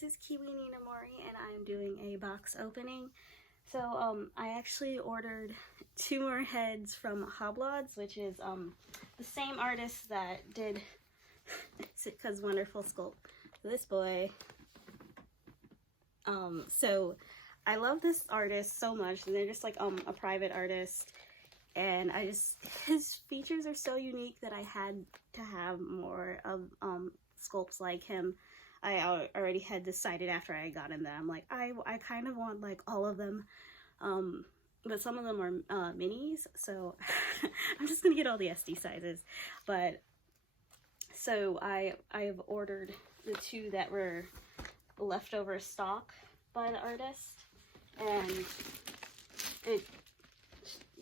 this is Kiwi Nina Mori, and I'm doing a box opening. So I actually ordered 2 more heads from Hoblods, which is the same artist that did Sitka's wonderful sculpt for this boy. So I love this artist so much, and they're just like a private artist, and his features are so unique that I had to have more of sculpts like him. I already had decided after I got in that I'm like, I kind of want like all of them, but some of them are minis, so I'm just gonna get all the SD sizes. But so I've ordered the 2 that were leftover stock by the artist, and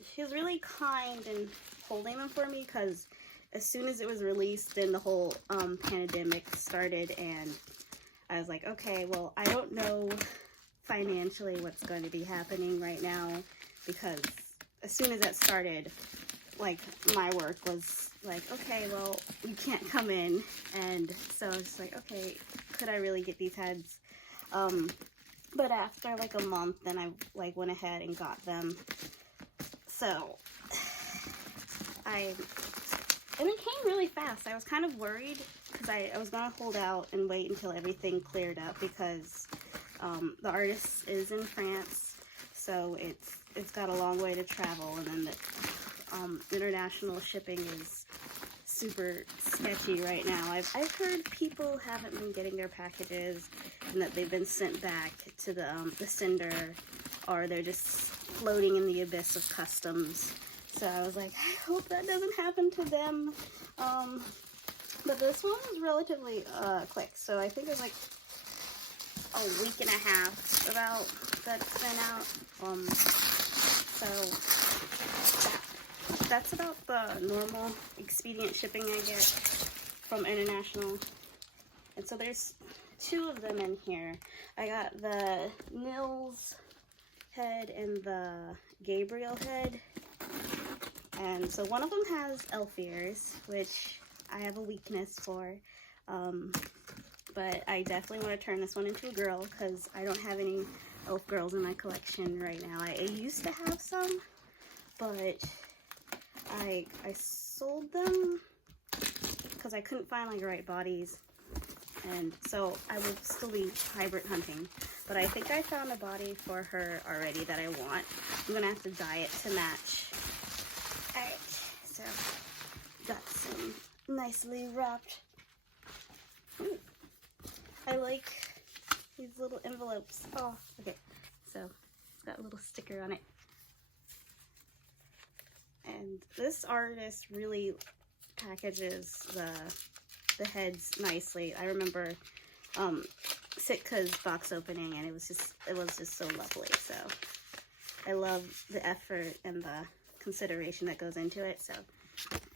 he was really kind in holding them for me, because as soon as it was released, then the whole pandemic started, and I was like, okay, well, I don't know financially what's going to be happening right now, because as soon as that started, like, my work was like, okay, well, you can't come in, and so I was just like, okay, could I really get these heads? But after like a month, then I like went ahead and got them. So and it came really fast. I was kind of worried, because I was gonna hold out and wait until everything cleared up, because the artist is in France, so it's got a long way to travel, and then the international shipping is super sketchy right now. I've heard people haven't been getting their packages, and that they've been sent back to the sender, or they're just floating in the abyss of customs. So I was like, I hope that doesn't happen to them. But this one was relatively quick, so I think it was like a week and a half about that it's been out. So that's about the normal expedient shipping I get from international. And so there's 2 of them in here. I got the Nils head and the Gabriel head. And so one of them has elf ears, which I have a weakness for. But I definitely want to turn this one into a girl, because I don't have any elf girls in my collection right now. I used to have some, but I sold them because I couldn't find like the right bodies, and so I would still be hybrid hunting. But I think I found a body for her already that I want. I'm gonna have to dye it to match. Alright, so got some nicely wrapped. Ooh, I like these little envelopes. Oh, okay, so it's got a little sticker on it. And this artist really packages the heads nicely. I remember Sitka's box opening, and it was just so lovely. So I love the effort and the consideration that goes into it. So,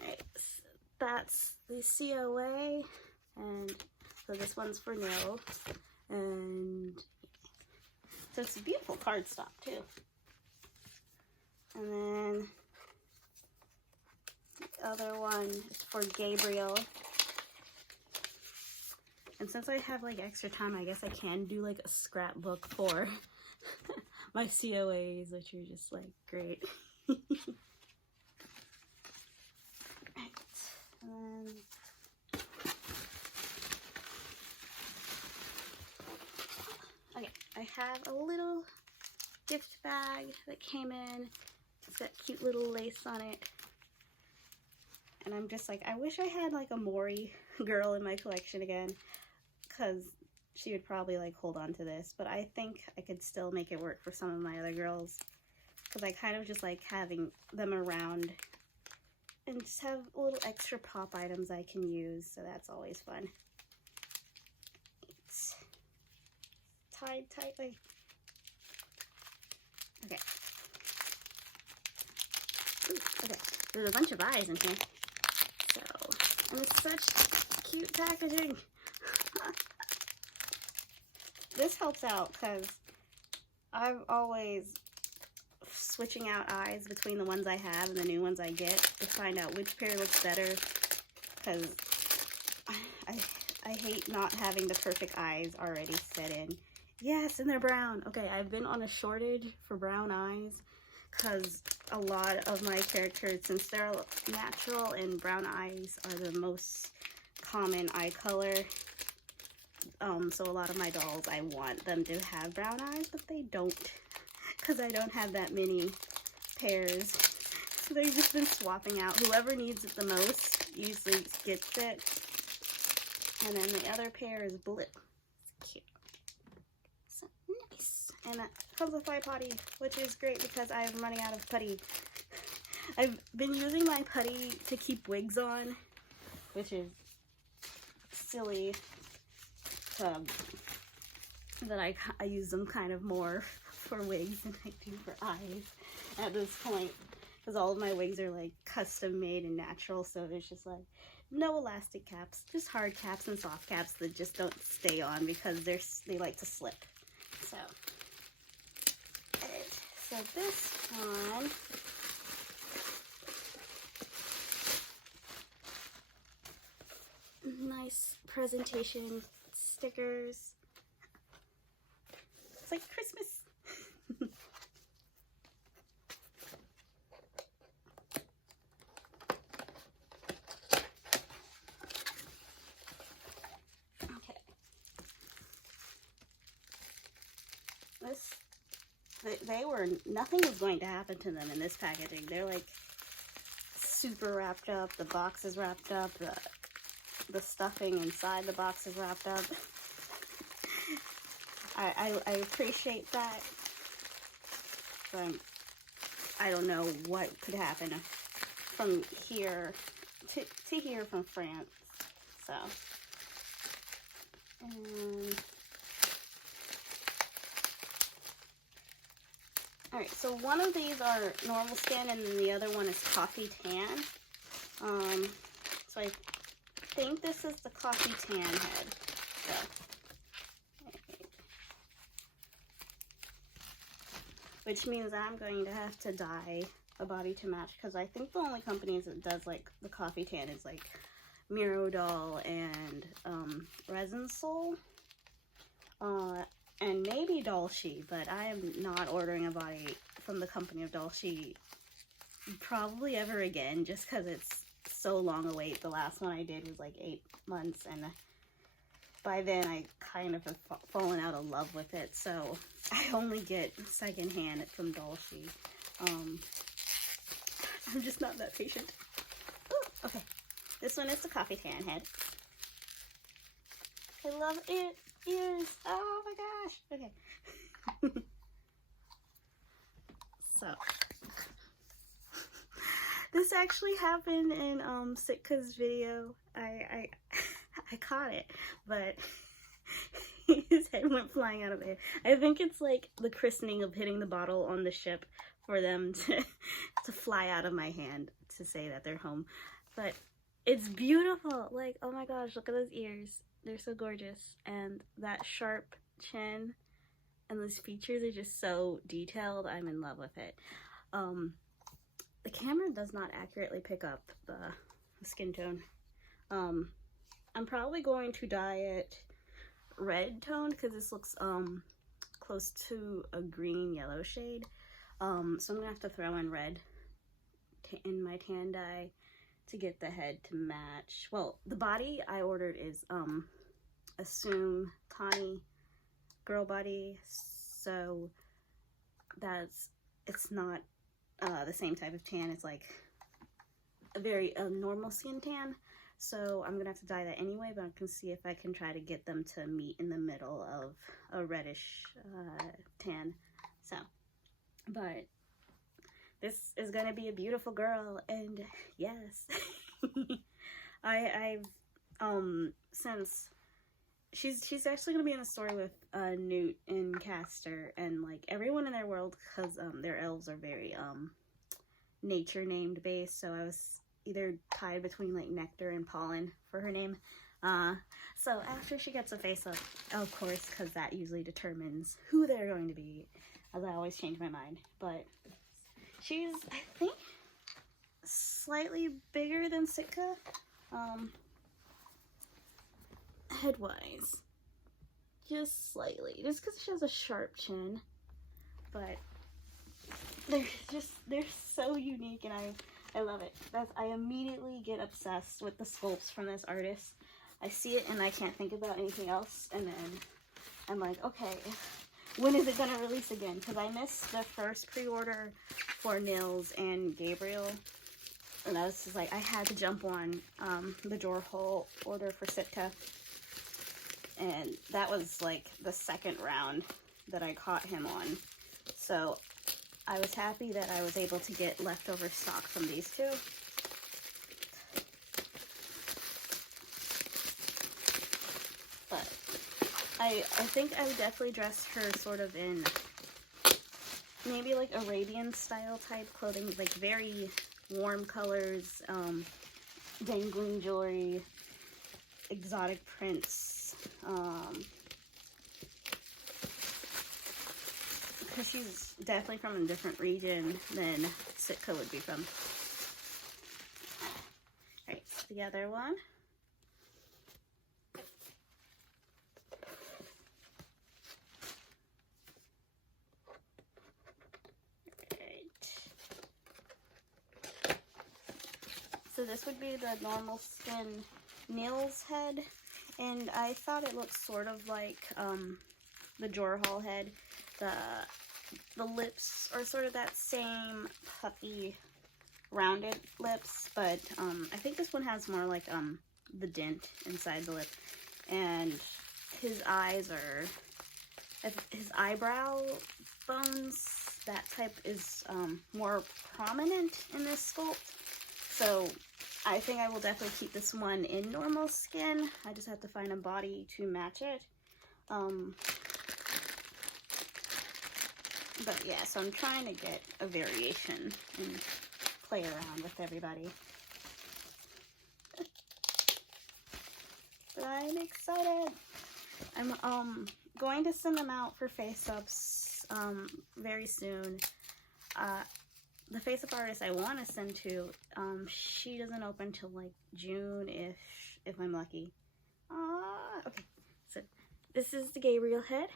alright, so that's the COA, and so this one's for Nil, and so it's a beautiful cardstock too. And then the other one is for Gabriel. And since I have like extra time, I guess I can do like a scrapbook for my COAs, which are just like great. And then okay, I have a little gift bag that came in. It's got cute little lace on it. And I'm just like, I wish I had like a Mori girl in my collection again, because she would probably like hold on to this. But I think I could still make it work for some of my other girls, because I kind of just like having them around and just have little extra pop items I can use, so that's always fun. It's tied tightly. Okay. Ooh, okay. There's a bunch of eyes in here. So, and it's such cute packaging. This helps out, because I'm always switching out eyes between the ones I have and the new ones I get to find out which pair looks better, because I hate not having the perfect eyes already set in. Yes, and they're brown. Okay, I've been on a shortage for brown eyes because a lot of my characters, since they're natural and brown eyes are the most common eye color, so a lot of my dolls, I want them to have brown eyes, but they don't because I don't have that many pairs. So they've just been swapping out. Whoever needs it the most usually gets it. And then the other pair is blue. It's cute. So nice. And that comes with my putty, which is great because I'm running out of putty. I've been using my putty to keep wigs on, which is silly. That I use them kind of more for wigs than I do for eyes at this point, because all of my wigs are like custom made and natural, so there's just like no elastic caps, just hard caps and soft caps that just don't stay on because they like to slip. So this one, nice presentation stickers. It's like Christmas. Okay. Nothing was going to happen to them in this packaging. They're like super wrapped up. The box is wrapped up. The stuffing inside the box is wrapped up. I appreciate that, but I don't know what could happen from here to here from France. So, alright, so one of these are normal skin and then the other one is coffee tan. So I think this is the coffee tan head. So, which means I'm going to have to dye a body to match, because I think the only companies that does like the coffee tan is like Miro Doll and Resin Soul, and maybe Dolce, but I am not ordering a body from the company of Dolce probably ever again, just because it's so long a wait. The last one I did was like 8 months, and by then I kind of have fallen out of love with it, so I only get secondhand from Dolce. I'm just not that patient. Ooh, okay, this one is the coffee tan head. I love it. Ears. Oh my gosh. Okay. So this actually happened in Sitka's video. I caught it, but his head went flying out of there. I think it's like the christening of hitting the bottle on the ship for them to fly out of my hand to say that they're home. But it's beautiful. Like, oh my gosh, look at those ears. They're so gorgeous. And that sharp chin and those features are just so detailed. I'm in love with it. The camera does not accurately pick up the skin tone. I'm probably going to dye it red tone because this looks close to a green yellow shade. So I'm gonna have to throw in red in my tan dye to get the head to match. Well, the body I ordered is Assume Tawny girl body, so it's not the same type of tan. It's like a very normal skin tan. So I'm gonna have to dye that anyway, but I can see if I can try to get them to meet in the middle of a reddish tan. So, but this is gonna be a beautiful girl, and yes, I've since she's actually gonna be in a story with Newt and Castor, and like everyone in their world, because their elves are very nature named based. So I was either tied between like Nectar and Pollen for her name. So after she gets a face up, of course, because that usually determines who they're going to be, as I always change my mind. But she's, I think, slightly bigger than Sitka. head-wise. Just slightly. Just because she has a sharp chin. But they're so unique, and I love it. I immediately get obsessed with the sculpts from this artist. I see it and I can't think about anything else, and then I'm like, okay, when is it gonna release again? Because I missed the first pre-order for Nils and Gabriel, and I was just like, I had to jump on the drawer hole order for Sitka, and that was like the second round that I caught him on. So I was happy that I was able to get leftover stock from these two. But I think I would definitely dress her sort of in maybe like Arabian style type clothing, like very warm colors, dangling jewelry, exotic prints, because she's definitely from a different region than Sitka would be from. Alright, the other one. So this would be the normal skin Nils head, and I thought it looked sort of like the drawer haul head. The lips are sort of that same puffy, rounded lips, but I think this one has more like the dent inside the lip, and his eyes are, his eyebrow bones, that type is more prominent in this sculpt. So I think I will definitely keep this one in normal skin. I just have to find a body to match it. But yeah, so I'm trying to get a variation and play around with everybody. But I'm excited. I'm going to send them out for face-ups very soon. The face-up artist I want to send to, she doesn't open till like June-ish, if I'm lucky. Okay, so this is the Gabriel head.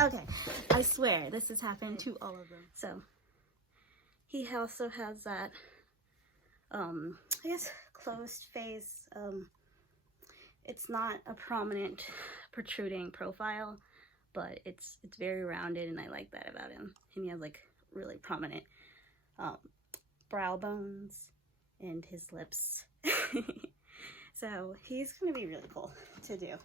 Okay, I swear this has happened to all of them. So he also has that, I guess, closed face. It's not a prominent, protruding profile, but it's very rounded, and I like that about him. And he has like really prominent brow bones and his lips. So he's gonna be really cool to do.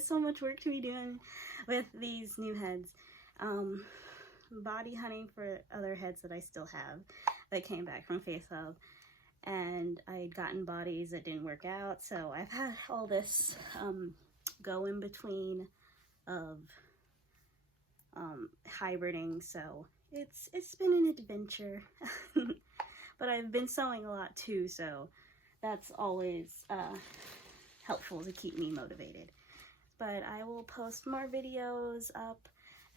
So much work to be doing with these new heads. Body hunting for other heads that I still have that came back from Face Hub, and I had gotten bodies that didn't work out, so I've had all this go in between of hybriding, so it's been an adventure. But I've been sewing a lot too, so that's always helpful to keep me motivated. But I will post more videos up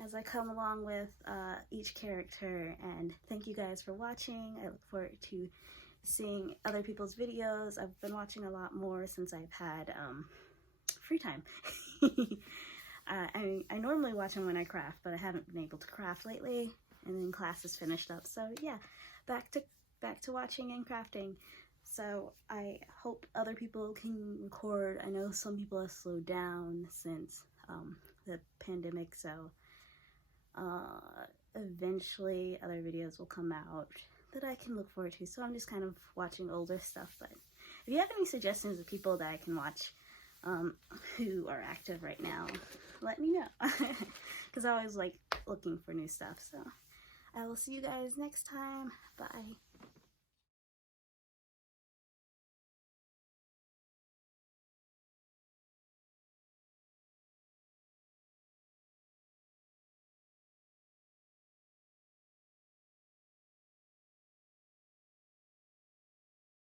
as I come along with each character, and thank you guys for watching. I look forward to seeing other people's videos. I've been watching a lot more since I've had free time. I normally watch them when I craft, but I haven't been able to craft lately, and then class is finished up, so yeah, back to watching and crafting. So I hope other people can record. I know some people have slowed down since the pandemic, so eventually other videos will come out that I can look forward to. So I'm just kind of watching older stuff. But if you have any suggestions of people that I can watch who are active right now, let me know, because I always like looking for new stuff. So I will see you guys next time. Bye.